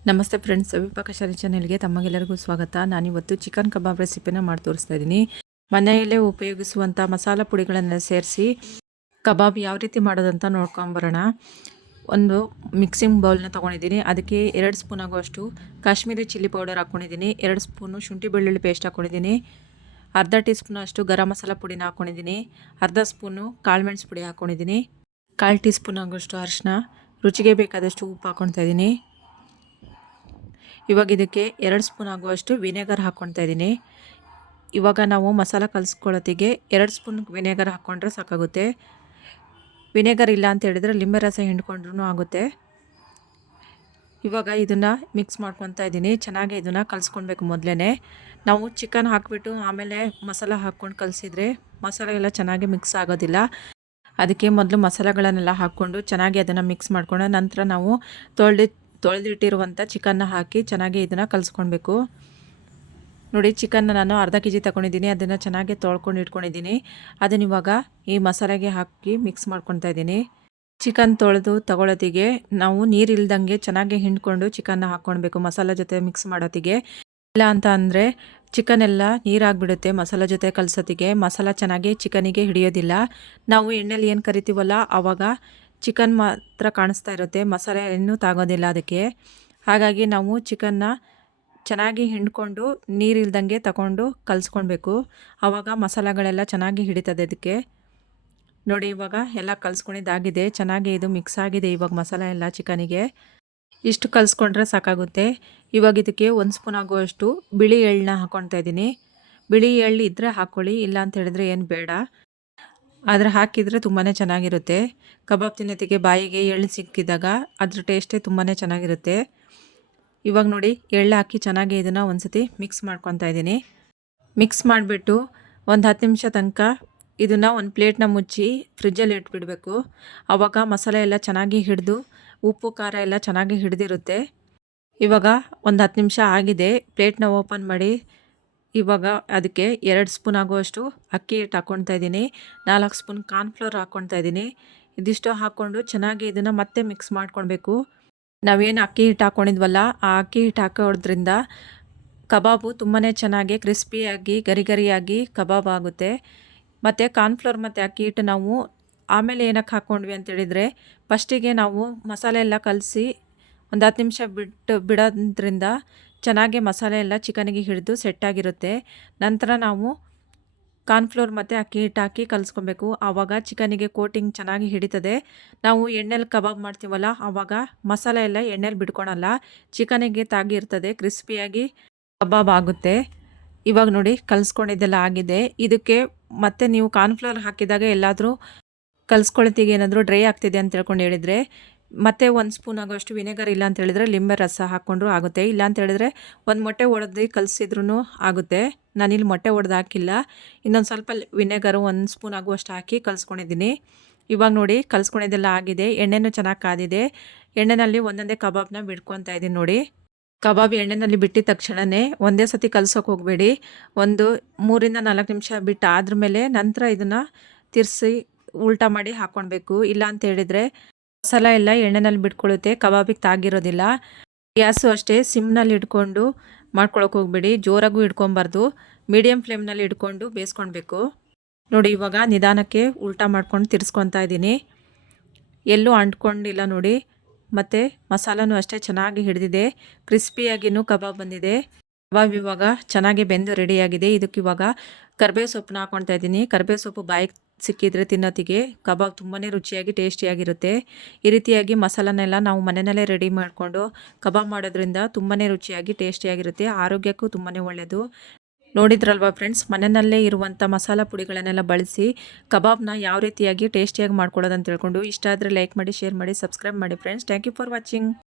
ನಮಸ್ತೆ ಫ್ರೆಂಡ್ಸ್, ವಿಪಾಕಶಾಲಿ ಚಾನೆಲ್ಗೆ ತಮಗೆಲ್ಲರಿಗೂ ಸ್ವಾಗತ. ನಾನಿವತ್ತು ಚಿಕನ್ ಕಬಾಬ್ ರೆಸಿಪಿನ ಮಾಡಿ ತೋರಿಸ್ತಾ ಇದ್ದೀನಿ. ಮನೆಯಲ್ಲೇ ಉಪಯೋಗಿಸುವಂಥ ಮಸಾಲ ಪುಡಿಗಳನ್ನು ಸೇರಿಸಿ ಕಬಾಬ್ ಯಾವ ರೀತಿ ಮಾಡೋದಂತ ನೋಡ್ಕೊಂಬರೋಣ. ಒಂದು ಮಿಕ್ಸಿಂಗ್ ಬೌಲ್ನ ತೊಗೊಂಡಿದ್ದೀನಿ. ಅದಕ್ಕೆ 2 ಸ್ಪೂನ್ ಆಗುವಷ್ಟು ಕಾಶ್ಮೀರಿ ಚಿಲ್ಲಿ ಪೌಡರ್ ಹಾಕ್ಕೊಂಡಿದ್ದೀನಿ. 2 ಸ್ಪೂನು ಶುಂಠಿ ಬೆಳ್ಳುಳ್ಳಿ ಪೇಸ್ಟ್ ಹಾಕ್ಕೊಂಡಿದ್ದೀನಿ. ಅರ್ಧ ಟೀ ಸ್ಪೂನ್ ಅಷ್ಟು ಗರಂ ಮಸಾಲ ಪುಡಿನ ಹಾಕ್ಕೊಂಡಿದ್ದೀನಿ. ಅರ್ಧ ಸ್ಪೂನು ಕಾಳುಮೆಣಸು ಪುಡಿ ಹಾಕ್ಕೊಂಡಿದ್ದೀನಿ. 1/4 ಟೀ ಸ್ಪೂನ್ ಆಗುವಷ್ಟು ಅರಿಶಿನ, ರುಚಿಗೆ ಬೇಕಾದಷ್ಟು ಉಪ್ಪು ಹಾಕ್ಕೊಳ್ತಾ ಇದ್ದೀನಿ. ಇವಾಗ ಇದಕ್ಕೆ 2 ಸ್ಪೂನ್ ಆಗುವಷ್ಟು ವಿನೆಗರ್ ಹಾಕ್ಕೊಳ್ತಾ ಇದ್ದೀನಿ. ಇವಾಗ ನಾವು ಮಸಾಲ ಕಲಿಸ್ಕೊಳ್ಳೋತ್ತಿಗೆ 2 ಸ್ಪೂನ್ ವಿನೆಗರ್ ಹಾಕ್ಕೊಂಡ್ರೆ ಸಾಕಾಗುತ್ತೆ. ವಿನೆಗರ್ ಇಲ್ಲ ಅಂತ ಹೇಳಿದರೆ ಲಿಂಬೆ ರಸ ಹಿಂಡ್ಕೊಂಡ್ರೂ ಆಗುತ್ತೆ. ಇವಾಗ ಇದನ್ನು ಮಿಕ್ಸ್ ಮಾಡ್ಕೊತಾ ಇದ್ದೀನಿ. ಚೆನ್ನಾಗಿ ಇದನ್ನು ಕಲಿಸ್ಕೊಳ್ಬೇಕು. ಮೊದಲೇ ನಾವು ಚಿಕನ್ ಹಾಕಿಬಿಟ್ಟು ಆಮೇಲೆ ಮಸಾಲ ಹಾಕ್ಕೊಂಡು ಕಲಿಸಿದ್ರೆ ಮಸಾಲೆ ಎಲ್ಲ ಚೆನ್ನಾಗಿ ಮಿಕ್ಸ್ ಆಗೋದಿಲ್ಲ. ಅದಕ್ಕೆ ಮೊದಲು ಮಸಾಲೆಗಳನ್ನೆಲ್ಲ ಹಾಕ್ಕೊಂಡು ಚೆನ್ನಾಗಿ ಅದನ್ನು ಮಿಕ್ಸ್ ಮಾಡ್ಕೊಂಡು ನಂತರ ನಾವು ತೊಳೆದಿಟ್ಟಿರುವಂಥ ಚಿಕನ್ನ ಹಾಕಿ ಚೆನ್ನಾಗಿ ಇದನ್ನು ಕಲಿಸ್ಕೊಳ್ಬೇಕು. ನೋಡಿ, ಚಿಕನ್ನ ನಾನು ಅರ್ಧ kg ತಗೊಂಡಿದ್ದೀನಿ. ಅದನ್ನು ಚೆನ್ನಾಗಿ ತೊಳ್ಕೊಂಡು ಇಟ್ಕೊಂಡಿದ್ದೀನಿ. ಅದನ್ನ ಇವಾಗ ಈ ಮಸಾಲೆಗೆ ಹಾಕಿ ಮಿಕ್ಸ್ ಮಾಡ್ಕೊತಾ ಇದ್ದೀನಿ. ಚಿಕನ್ ತೊಳೆದು ತಗೊಳ್ಳೋತ್ತಿಗೆ ನಾವು ನೀರಿಲ್ದಂಗೆ ಚೆನ್ನಾಗಿ ಹಿಂಡ್ಕೊಂಡು ಚಿಕನ್ನ ಹಾಕ್ಕೊಳ್ಬೇಕು ಮಸಾಲೆ ಜೊತೆ ಮಿಕ್ಸ್ ಮಾಡೋತ್ತಿಗೆ. ಇಲ್ಲ ಅಂತ ಅಂದರೆ ಚಿಕನ್ ಎಲ್ಲ ನೀರಾಗಿಬಿಡುತ್ತೆ. ಮಸಾಲೆ ಜೊತೆ ಕಲಸೋತ್ತಿಗೆ ಮಸಾಲ ಚೆನ್ನಾಗಿ ಚಿಕನಿಗೆ ಹಿಡಿಯೋದಿಲ್ಲ. ನಾವು ಎಣ್ಣೆಲಿ ಏನು ಕರಿತೀವಲ್ಲ ಆವಾಗ ಚಿಕನ್ ಮಾತ್ರ ಕಾಣಿಸ್ತಾ ಇರುತ್ತೆ, ಮಸಾಲೆ ಇನ್ನೂ ತಾಗೋದಿಲ್ಲ ಅದಕ್ಕೆ. ಹಾಗಾಗಿ ನಾವು ಚಿಕನ್ನ ಚೆನ್ನಾಗಿ ಹಿಂಡ್ಕೊಂಡು ನೀರಿಲ್ದಂಗೆ ತಗೊಂಡು ಕಲಿಸ್ಕೊಳ್ಬೇಕು. ಆವಾಗ ಮಸಾಲೆಗಳೆಲ್ಲ ಚೆನ್ನಾಗಿ ಹಿಡಿತದೆ ಅದಕ್ಕೆ. ನೋಡಿ, ಇವಾಗ ಎಲ್ಲ ಕಲಿಸ್ಕೊಂಡಿದ್ದಾಗಿದೆ. ಚೆನ್ನಾಗಿ ಇದು ಮಿಕ್ಸ್ ಆಗಿದೆ ಇವಾಗ ಮಸಾಲೆ ಎಲ್ಲ ಚಿಕನಿಗೆ. ಇಷ್ಟು ಕಲಿಸ್ಕೊಂಡ್ರೆ ಸಾಕಾಗುತ್ತೆ. ಇವಾಗ ಇದಕ್ಕೆ 1 ಸ್ಪೂನ್ ಆಗುವಷ್ಟು ಬಿಳಿ ಎಳ್ಳನ್ನ ಹಾಕ್ಕೊಳ್ತಾ ಇದ್ದೀನಿ. ಬಿಳಿ ಎಳ್ಳು ಇದ್ದರೆ ಹಾಕ್ಕೊಳ್ಳಿ, ಇಲ್ಲ ಅಂತ ಹೇಳಿದ್ರೆ ಏನು ಬೇಡ. ಆದರೆ ಹಾಕಿದರೆ ತುಂಬಾ ಚೆನ್ನಾಗಿರುತ್ತೆ. ಕಬಾಬ್ ತಿನ್ನೋತ್ತಿಗೆ ಬಾಯಿಗೆ ಎಳ್ಳು ಸಿಕ್ಕಿದಾಗ ಅದ್ರ ಟೇಸ್ಟೇ ತುಂಬಾ ಚೆನ್ನಾಗಿರುತ್ತೆ. ಇವಾಗ ನೋಡಿ, ಎಳ್ಳು ಹಾಕಿ ಚೆನ್ನಾಗಿ ಇದನ್ನು ಒಂದು ಸತಿ ಮಿಕ್ಸ್ ಮಾಡ್ಕೊತಾ ಇದ್ದೀನಿ. ಮಿಕ್ಸ್ ಮಾಡಿಬಿಟ್ಟು ಒಂದು 10 ನಿಮಿಷ ತನಕ ಇದನ್ನು ಒಂದು ಪ್ಲೇಟ್ನ ಮುಚ್ಚಿ ಫ್ರಿಜ್ಜಲ್ಲಿ ಇಟ್ಬಿಡಬೇಕು. ಆವಾಗ ಮಸಾಲೆ ಎಲ್ಲ ಚೆನ್ನಾಗಿ ಹಿಡಿದು ಉಪ್ಪು ಖಾರ ಎಲ್ಲ ಚೆನ್ನಾಗಿ ಹಿಡಿದಿರುತ್ತೆ. ಇವಾಗ ಒಂದು 10 ನಿಮಿಷ ಆಗಿದೆ. ಪ್ಲೇಟ್ನ ಓಪನ್ ಮಾಡಿ ಇವಾಗ ಅದಕ್ಕೆ 2 ಸ್ಪೂನ್ ಆಗುವಷ್ಟು ಅಕ್ಕಿ ಹಿಟ್ಟು ಹಾಕ್ಕೊಳ್ತಾ ಇದ್ದೀನಿ. 4 ಸ್ಪೂನ್ ಕಾರ್ನ್ಫ್ಲೋರ್ ಹಾಕ್ಕೊಳ್ತಾ ಇದ್ದೀನಿ. ಇದಿಷ್ಟು ಹಾಕ್ಕೊಂಡು ಚೆನ್ನಾಗಿ ಇದನ್ನು ಮತ್ತೆ ಮಿಕ್ಸ್ ಮಾಡ್ಕೊಳ್ಬೇಕು. ನಾವೇನು ಅಕ್ಕಿ ಹಿಟ್ಟು ಹಾಕ್ಕೊಂಡಿದ್ವಲ್ಲ ಆ ಅಕ್ಕಿ ಹಿಟ್ಟು ಹಾಕೋದ್ರಿಂದ ಕಬಾಬು ತುಂಬಾ ಚೆನ್ನಾಗಿ ಕ್ರಿಸ್ಪಿಯಾಗಿ ಗರಿ ಗರಿಯಾಗಿ ಕಬಾಬ್ ಆಗುತ್ತೆ. ಮತ್ತು ಕಾರ್ನ್ಫ್ಲೋರ್ ಮತ್ತು ಅಕ್ಕಿ ಹಿಟ್ಟು ನಾವು ಆಮೇಲೆ ಏನಕ್ಕೆ ಹಾಕ್ಕೊಂಡ್ವಿ ಅಂತೇಳಿದರೆ ಫಸ್ಟಿಗೆ ನಾವು ಮಸಾಲೆ ಎಲ್ಲ ಕಲಸಿ ಒಂದು 10 ನಿಮಿಷ ಬಿಡೋದ್ರಿಂದ ಚೆನ್ನಾಗಿ ಮಸಾಲೆ ಎಲ್ಲ ಚಿಕನಿಗೆ ಹಿಡಿದು ಸೆಟ್ಟಾಗಿರುತ್ತೆ. ನಂತರ ನಾವು ಕಾರ್ನ್ಫ್ಲೋರ್ ಮತ್ತು ಅಕ್ಕಿ ಹಿಟ್ಟು ಹಾಕಿ ಕಲಿಸ್ಕೊಬೇಕು. ಆವಾಗ ಚಿಕನಿಗೆ ಕೋಟಿಂಗ್ ಚೆನ್ನಾಗಿ ಹಿಡಿತದೆ. ನಾವು ಎಣ್ಣೆಲಿ ಕಬಾಬ್ ಮಾಡ್ತೀವಲ್ಲ ಆವಾಗ ಮಸಾಲೆ ಎಲ್ಲ ಎಣ್ಣೆಲಿ ಬಿಡ್ಕೊಳಲ್ಲ, ಚಿಕನಿಗೆ ತಾಗಿರ್ತದೆ, ಕ್ರಿಸ್ಪಿಯಾಗಿ ಕಬಾಬ್ ಆಗುತ್ತೆ. ಇವಾಗ ನೋಡಿ, ಕಲಿಸ್ಕೊಂಡಿದ್ದೆಲ್ಲ ಆಗಿದೆ. ಇದಕ್ಕೆ ಮತ್ತೆ ನೀವು ಕಾರ್ನ್ಫ್ಲೋರ್ ಹಾಕಿದಾಗ ಎಲ್ಲಾದರೂ ಕಲಿಸ್ಕೊಳ್ತಿಗೆ ಏನಾದರೂ ಡ್ರೈ ಆಗ್ತಿದೆ ಅಂತ ಹೇಳ್ಕೊಂಡು ಹೇಳಿದರೆ ಮತ್ತೆ 1 ಸ್ಪೂನ್ ಆಗೋಷ್ಟು ವಿನೆಗರ್, ಇಲ್ಲ ಅಂತ ಹೇಳಿದ್ರೆ ಲಿಂಬೆ ರಸ ಹಾಕ್ಕೊಂಡ್ರೂ ಆಗುತ್ತೆ. ಇಲ್ಲ ಅಂತ ಹೇಳಿದ್ರೆ ಒಂದು ಮೊಟ್ಟೆ ಒಡೆದು ಕಲಿಸಿದ್ರೂ ಆಗುತ್ತೆ. ನಾನಿಲ್ಲಿ ಮೊಟ್ಟೆ ಒಡೆದು ಹಾಕಿಲ್ಲ. ಇನ್ನೊಂದು ಸ್ವಲ್ಪ ವಿನೆಗರು 1 ಸ್ಪೂನ್ ಆಗುವಷ್ಟು ಹಾಕಿ ಕಲಿಸ್ಕೊಂಡಿದ್ದೀನಿ. ಇವಾಗ ನೋಡಿ, ಕಲಿಸ್ಕೊಂಡಿದ್ದೆಲ್ಲ ಆಗಿದೆ. ಎಣ್ಣೆನೂ ಚೆನ್ನಾಗಿ ಕಾದಿದೆ. ಎಣ್ಣೆಯಲ್ಲಿ ಒಂದೊಂದೇ ಕಬಾಬ್ನ ಬಿಡ್ಕೊತಾ ಇದ್ದೀನಿ. ನೋಡಿ, ಕಬಾಬ್ ಎಣ್ಣೆಯಲ್ಲಿ ಬಿಟ್ಟಿದ ತಕ್ಷಣವೇ ಒಂದೇ ಸತಿ ಕಲಿಸೋಕೆ ಹೋಗಬೇಡಿ. ಒಂದು 3 ರಿಂದ 4 ನಿಮಿಷ ಬಿಟ್ಟು ಆದಮೇಲೆ ನಂತರ ಇದನ್ನು ತಿರ್ಸಿ ಉಲ್ಟಾ ಮಾಡಿ ಹಾಕ್ಕೊಳ್ಬೇಕು. ಇಲ್ಲ ಅಂತ ಹೇಳಿದರೆ ಮಸಾಲ ಎಲ್ಲ ಎಣ್ಣೆನಲ್ಲಿ ಬಿಟ್ಕೊಳ್ಳುತ್ತೆ, ಕಬಾಬಿಗೆ ತಾಗಿರೋದಿಲ್ಲ. ಗ್ಯಾಸು ಅಷ್ಟೇ ಸಿಮ್ನಲ್ಲಿ ಇಟ್ಕೊಂಡು ಮಾಡ್ಕೊಳಕ್ಕೆ ಹೋಗಬೇಡಿ, ಜೋರಾಗೂ ಇಟ್ಕೊಬಾರ್ದು. ಮೀಡಿಯಮ್ ಫ್ಲೇಮ್ನಲ್ಲಿ ಇಟ್ಕೊಂಡು ಬೇಯಿಸ್ಕೊಳ್ಬೇಕು. ನೋಡಿ, ಇವಾಗ ನಿಧಾನಕ್ಕೆ ಉಲ್ಟಾ ಮಾಡ್ಕೊಂಡು ತಿರ್ಸ್ಕೊತಾ ಇದ್ದೀನಿ. ಎಲ್ಲೂ ಅಂಟ್ಕೊಂಡಿಲ್ಲ ನೋಡಿ. ಮತ್ತು ಮಸಾಲನೂ ಅಷ್ಟೇ ಚೆನ್ನಾಗಿ ಹಿಡಿದಿದೆ, ಕ್ರಿಸ್ಪಿಯಾಗಿನೂ ಕಬಾಬ್ ಬಂದಿದೆ. ಕಬಾಬ್ ಇವಾಗ ಚೆನ್ನಾಗಿ ಬೆಂದು ರೆಡಿಯಾಗಿದೆ. ಇದಕ್ಕೆ ಇವಾಗ ಕರಿಬೇವು ಸೊಪ್ಪನ್ನ ಹಾಕ್ಕೊಳ್ತಾ ಇದ್ದೀನಿ. ಕರಿಬೇವು ಸೊಪ್ಪು ಬಾಯಿಗೆ ಸಿಕ್ಕಿದರೆ ತಿನ್ನೋತ್ತಿಗೆ ಕಬಾಬ್ ತುಂಬಾ ರುಚಿಯಾಗಿ ಟೇಸ್ಟಿಯಾಗಿರುತ್ತೆ. ಈ ರೀತಿಯಾಗಿ ಮಸಾಲನೆಲ್ಲ ನಾವು ಮನೆಯಲ್ಲೇ ರೆಡಿ ಮಾಡಿಕೊಂಡು ಕಬಾಬ್ ಮಾಡೋದ್ರಿಂದ ತುಂಬಾ ರುಚಿಯಾಗಿ ಟೇಸ್ಟಿಯಾಗಿರುತ್ತೆ, ಆರೋಗ್ಯಕ್ಕೂ ತುಂಬಾ ಒಳ್ಳೆಯದು. ನೋಡಿದ್ರಲ್ವಾ ಫ್ರೆಂಡ್ಸ್, ಮನೆಯಲ್ಲೇ ಇರುವಂಥ ಮಸಾಲ ಪುಡಿಗಳನ್ನೆಲ್ಲ ಬಳಸಿ ಕಬಾಬ್ನ ಯಾವ ರೀತಿಯಾಗಿ ಟೇಸ್ಟಿಯಾಗಿ ಮಾಡ್ಕೊಳ್ಳೋದು ಅಂತ ಹೇಳ್ಕೊಂಡು. ಇಷ್ಟ ಆದರೆ ಲೈಕ್ ಮಾಡಿ, ಶೇರ್ ಮಾಡಿ, ಸಬ್ಸ್ಕ್ರೈಬ್ ಮಾಡಿ friends. Thank you for watching.